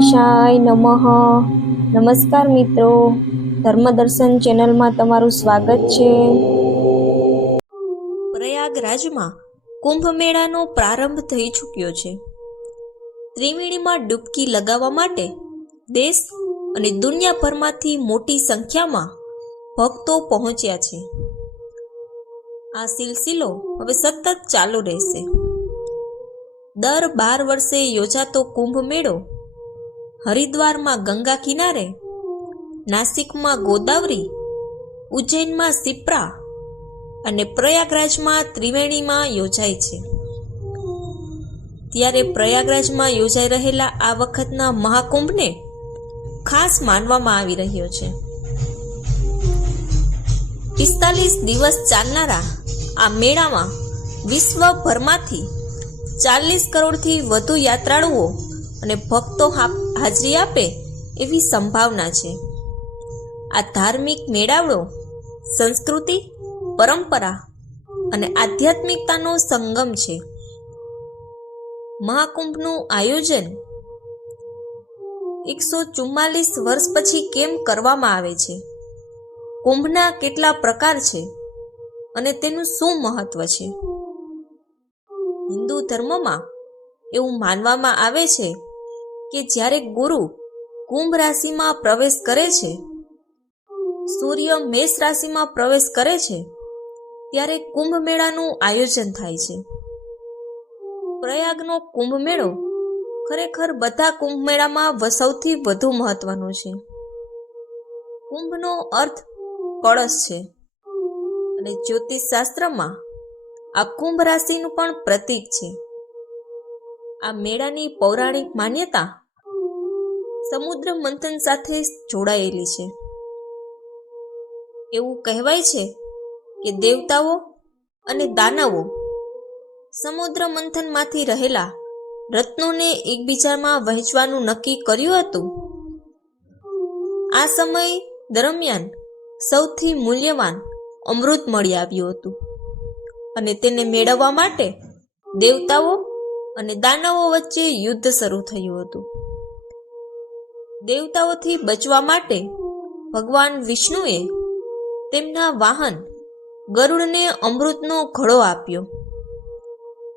ગણેશાય નમઃ. નમસ્કાર મિત્રો. ધર્મદર્શન ચેનલમાં તમારું સ્વાગત છે. પ્રયાગરાજમાં કુંભ મેળાનો પ્રારંભ થઈ ચૂક્યો છે. ત્રિવેણીમાં ડૂબકી લગાવવા માટે દેશ અને દુનિયાભરમાંથી મોટી સંખ્યામાં ભક્તો પહોંચ્યા છે. આ સિલસિલો હવે સતત ચાલુ રહેશે. દર બાર વર્ષે યોજાતો કુંભ મેળો હરિદ્વારમાં ગંગા કિનારે, નાસિકમાં ગોદાવરી, ઉજ્જૈનમાં સિપ્રા અને પ્રયાગરાજમાં ત્રિવેણીમાં યોજાય છે. ત્યારે પ્રયાગરાજમાં યોજાઈ રહેલા આ વખતના મહાકુંભને ખાસ માનવામાં આવી રહ્યો છે. પિસ્તાલીસ દિવસ ચાલનારા આ મેળામાં વિશ્વભરમાંથી ચાલીસ કરોડથી વધુ યાત્રાળુઓ અને ભક્તો હા- હાજરી આપે એવી સંભાવના છે. આ ધાર્મિક મેળાવડો, સંસ્કૃતિ, પરંપરા અને આધ્યાત્મિકતાનો સંગમ છે. મહાકુંભનું આયોજન એકસો ચુમ્માલીસ વર્ષ પછી કેમ કરવામાં આવે છે? કુંભના કેટલા પ્રકાર છે અને તેનું શું મહત્વ છે? હિન્દુ ધર્મમાં એવું માનવામાં આવે છે કે જ્યારે ગુરુ કુંભ રાશિમાં પ્રવેશ કરે છે, સૂર્ય મેષ રાશિમાં પ્રવેશ કરે છે, ત્યારે કુંભ મેળાનું આયોજન થાય છે. પ્રયાગનો કુંભ મેળો ખરેખર બધા કુંભ મેળામાં સૌથી વધુ મહત્વનો છે. કુંભનો અર્થ કળશ છે. અને જ્યોતિષ શાસ્ત્રમાં આ કુંભ રાશિનું પણ પ્રતીક છે. આ મેળાની પૌરાણિક માન્યતા સમુદ્ર મંથન સાથે જોડાયેલી છે. એવું કહેવાય છે કે દેવતાઓ અને દાનવો સમુદ્ર મંથનમાંથી રહેલા રત્નોને એકબીજામાં વહેંચવાનું નક્કી કર્યું હતું. આ સમય દરમિયાન સૌથી મૂલ્યવાન અમૃત મળી આવ્યું હતું અને તેને મેળવવા માટે દેવતાઓ અને દાનવો વચ્ચે યુદ્ધ શરૂ થયું હતું. દેવતાઓથી બચવા માટે ભગવાન વિષ્ણુએ તેમના વાહન ગરુડને અમૃતનો ઘડો આપ્યો.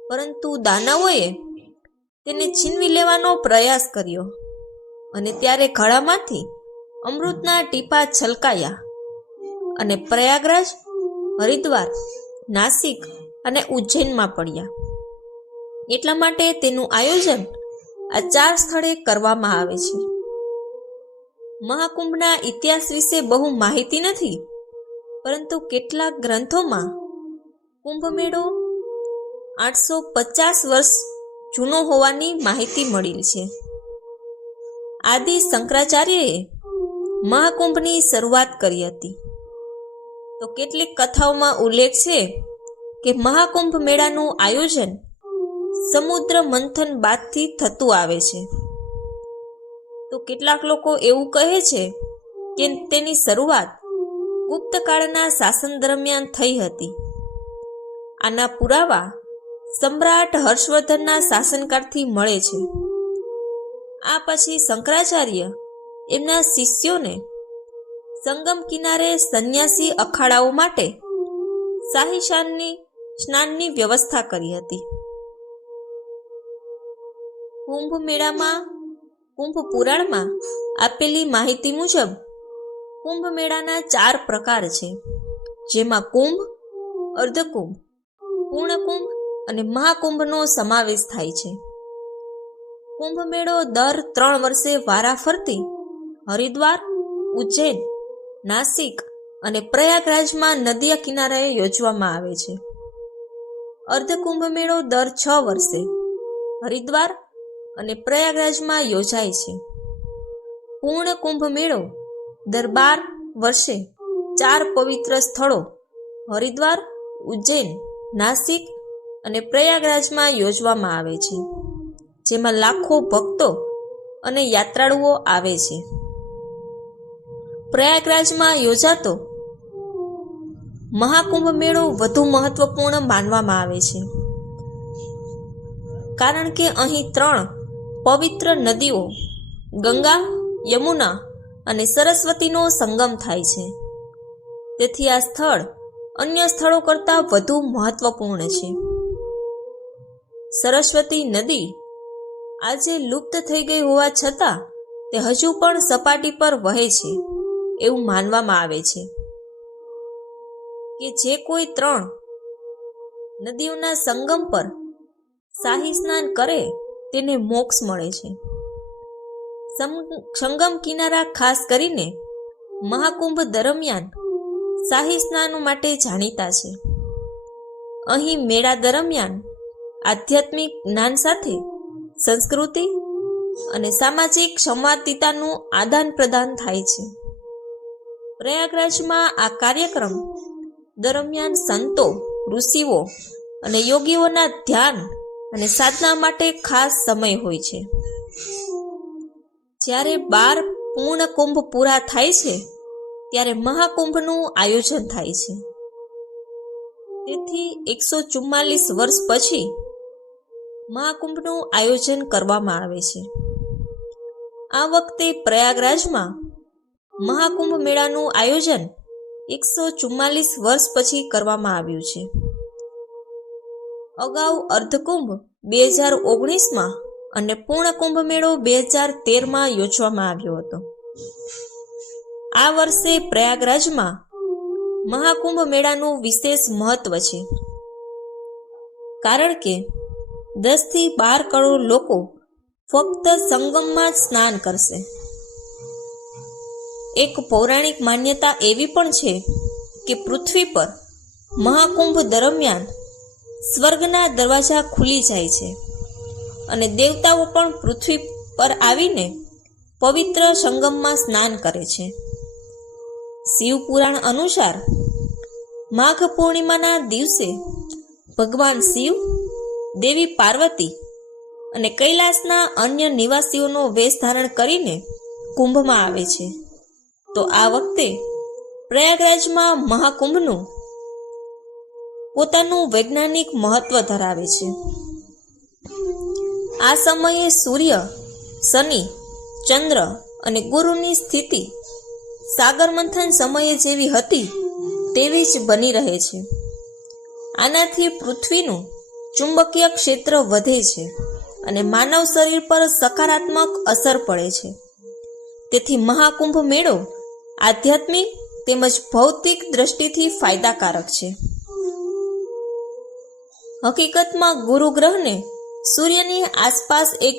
પરંતુ દાનવોએ તેને છીનવી લેવાનો પ્રયાસ કર્યો અને ત્યારે ઘડામાંથી અમૃતના ટીપા છલકાયા અને પ્રયાગરાજ, હરિદ્વાર, નાસિક અને ઉજ્જૈનમાં પડ્યા. એટલા માટે તેનું આયોજન આ ચાર સ્થળે કરવામાં આવે છે. મહાકુંભના ઇતિહાસ વિશે બહુ માહિતી નથી, પરંતુ કેટલાક ગ્રંથોમાં કુંભ મેળો આઠસો પચાસ વર્ષ જૂનો હોવાની માહિતી મળેલી છે. આદિ શંકરાચાર્યએ મહાકુંભની શરૂઆત કરી હતી. તો કેટલીક કથાઓમાં ઉલ્લેખ છે કે મહાકુંભ મેળાનું આયોજન સમુદ્ર મંથન બાદથી થતું આવે છે. તો કેટલાક લોકો એવું કહે છે કે તેની શરૂઆત ગુપ્તકાળના શાસન દરમિયાન થઈ હતી. આના પુરાવા સમ્રાટ હર્ષવર્ધનના શાસનકાળથી મળે છે. આ પછી શંકરાચાર્ય એમના શિષ્યોને સંગમ કિનારે સંન્યાસી અખાડાઓ માટે શાહીશાનની સ્નાનની વ્યવસ્થા કરી હતી. કુંભ મેળામાં કુંભ પુરાણમાં આપેલી માહિતી મુજબ કુંભ મેળાના ચાર પ્રકાર છે, જેમાં કુંભ, અર્ધકુંભ, પૂર્ણકુંભ અને મહાકુંભનો સમાવેશ થાય છે. કુંભ મેળો દર ત્રણ વર્ષે વારા ફરતી હરિદ્વાર, ઉજ્જૈન, નાસિક અને પ્રયાગરાજમાં નદીયા કિનારે યોજવામાં આવે છે. અર્ધકુંભ મેળો દર છ વર્ષે હરિદ્વાર અને પ્રયાગરાજમાં યોજાય છે. પૂર્ણ કુંભ મેળો દર બાર વર્ષે ચાર પવિત્ર સ્થળો, હરિદ્વાર, ઉજ્જૈન, નાસિક અને પ્રયાગરાજમાં યોજવામાં આવે છે, જેમાં લાખો ભક્તો અને યાત્રાળુઓ આવે છે. પ્રયાગરાજમાં યોજાતો મહાકુંભ મેળો વધુ મહત્વપૂર્ણ માનવામાં આવે છે. કારણ કે અહીં ત્રણ પવિત્ર નદીઓ, ગંગા, યમુના અને સરસ્વતીનો સંગમ થાય છે. તેથી આ સ્થળ અન્ય સ્થળો કરતાં વધુ મહત્વપૂર્ણ છે. સરસ્વતી નદી આજે લુપ્ત થઈ ગઈ હોવા છતાં તે હજુ પણ સપાટી પર વહે છે એવું માનવામાં આવે છે. કે જે કોઈ ત્રણ નદીઓના સંગમ પર શાહી સ્નાન કરે તેને મોક્ષ મળે છે. સંગમ કિનારા ખાસ કરીને મહાકુંભ દરમિયાન શાહી સ્નાન માટે જાણીતા છે. અહીં મેળા દરમિયાન આધ્યાત્મિક જ્ઞાન સાથે સંસ્કૃતિ અને સામાજિક સંવાદિતાનું આદાન પ્રદાન થાય છે. પ્રયાગરાજમાં આ કાર્યક્રમ દરમિયાન સંતો, ઋષિઓ અને યોગીઓના ધ્યાન અને સાધના માટે ખાસ સમય હોય છે. જ્યારે બાર પૂર્ણ કુંભ પૂરા થાય છે, ત્યારે મહાકુંભનું આયોજન થાય છે. તેથી એકસો ચુમ્માલીસ વર્ષ પછી મહાકુંભનું આયોજન કરવામાં આવે છે. આ વખતે પ્રયાગરાજમાં મહાકુંભ મેળાનું આયોજન એકસો ચુમ્માલીસ વર્ષ પછી કરવામાં આવ્યું છે. અગાઉ અર્ધકુંભ બે હજાર ઓગણીસમાં અને પૂર્ણ કુંભ મેળો બે હજાર તેરમાં યોજવામાં આવ્યો હતો. આ વર્ષે પ્રયાગરાજમાં મહાકુંભ મેળાનું વિશેષ મહત્વ છે. કારણ કે દસથી બાર કરોડ લોકો ફક્ત સંગમમાં જ સ્નાન કરશે. એક પૌરાણિક માન્યતા એવી પણ છે કે પૃથ્વી પર મહાકુંભ દરમિયાન સ્વર્ગના દરવાજા ખુલી જાય છે અને દેવતાઓ પણ પૃથ્વી પર આવીને પવિત્ર સંગમમાં સ્નાન કરે છે. શિવપુરાણ અનુસાર માઘ પૂર્ણિમાના દિવસે ભગવાન શિવ, દેવી પાર્વતી અને કૈલાસના અન્ય નિવાસીઓનો વેશ ધારણ કરીને કુંભમાં આવે છે. તો આ વખતે પ્રયાગરાજમાં મહાકુંભનું પોતાનું વૈજ્ઞાનિક મહત્વ ધરાવે છે. આ સમયે સૂર્ય, શનિ, ચંદ્ર અને ગુરુની સ્થિતિ સાગર મંથન સમયે જેવી હતી તેવી જ બની રહે છે. આનાથી પૃથ્વીનું ચુંબકીય ક્ષેત્ર વધે છે અને માનવ શરીર પર સકારાત્મક અસર પડે છે. તેથી મહાકુંભ મેળો આધ્યાત્મિક તેમજ ભૌતિક દ્રષ્ટિથી ફાયદાકારક છે. હકીકતમાં ગુરુગ્રહને સૂર્યની આસપાસ એક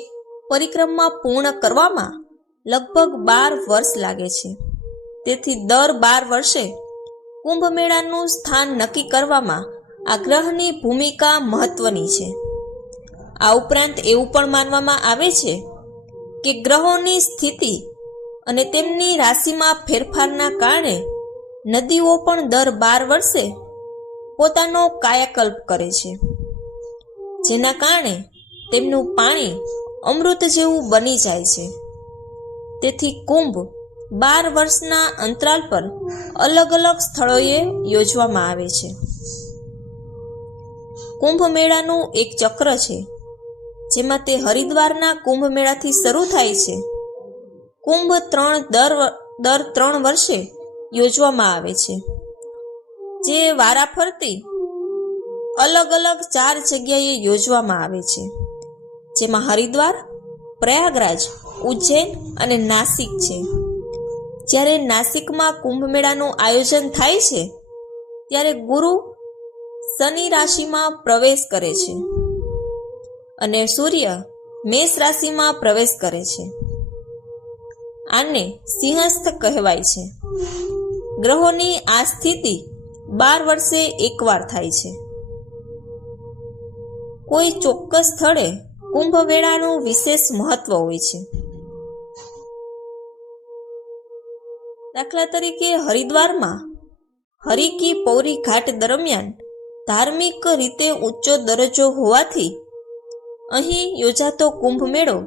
પરિક્રમા પૂર્ણ કરવામાં લગભગ બાર વર્ષ લાગે છે. તેથી દર બાર વર્ષે કુંભ મેળાનું સ્થાન નક્કી કરવામાં આ ગ્રહની ભૂમિકા મહત્વની છે. આ ઉપરાંત એવું પણ માનવામાં આવે છે કે ગ્રહોની સ્થિતિ અને તેમની રાશિમાં ફેરફારના કારણે નદીઓ પણ દર બાર વર્ષે પોતાનો કાયાકલ્પ કરે છે. જેના કારણે તેમનું પાણી અમૃત જેવું બની જાય છે. તેથી કુંભ બાર વર્ષના અંતરાલ પર અલગ અલગ સ્થળોએ યોજવામાં આવે છે. કુંભ મેળાનું એક ચક્ર છે, જેમાં તે હરિદ્વારના કુંભ મેળાથી શરૂ થાય છે. કુંભ ત્રણ દર દર ત્રણ વર્ષે યોજવામાં આવે છે. જે વારાફરતી અલગ અલગ ચાર જગ્યાએ યોજવામાં આવે છે. જેમાં હરિદ્વાર, પ્રયાગરાજ, ઉજ્જૈન અને નાસિક છે. જ્યારે નાસિકમાં કુંભ મેળાનું આયોજન થાય છે, ત્યારે ગુરુ શનિ રાશિમાં પ્રવેશ કરે છે અને સૂર્ય મેષ રાશિમાં પ્રવેશ કરે છે. આને સિંહસ્થ કહેવાય છે. ગ્રહોની આ સ્થિતિ બાર વર્ષે એકવાર થાય છે. કોઈ ચોક્કસ સ્થળે કુંભ મેળાનું વિશેષ મહત્વ હોય છે. દાખલા તરીકે હરિદ્વારમાં હરિકી પૌરી ઘાટ દરમિયાન ધાર્મિક રીતે ઊંચો દરજ્જો હોવાથી અહીં યોજાતો કુંભ મેળો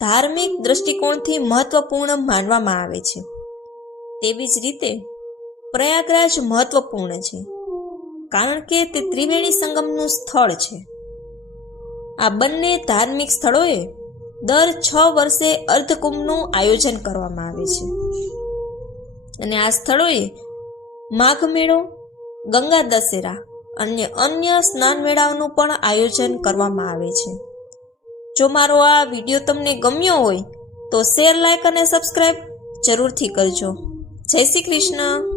ધાર્મિક દ્રષ્ટિકોણથી મહત્વપૂર્ણ માનવામાં આવે છે. તેવી જ રીતે પ્રયાગરાજ મહત્વપૂર્ણ છે, કારણ કે તે ત્રિવેણી સંગમનું સ્થળ છે. આ બંને ધાર્મિક સ્થળોએ દર છ વર્ષે અર્ધકુંભનું આયોજન કરવામાં આવે છે. અને આ સ્થળોએ માઘ મેળો ગંગા દશેરા અને અન્ય સ્નાન મેળાઓનું પણ આયોજન કરવામાં આવે છે. જો મારો આ વીડિયો તમને ગમ્યો હોય તો શેર, લાઇક અને સબસ્ક્રાઈબ જરૂરથી કરજો. જય શ્રી કૃષ્ણ.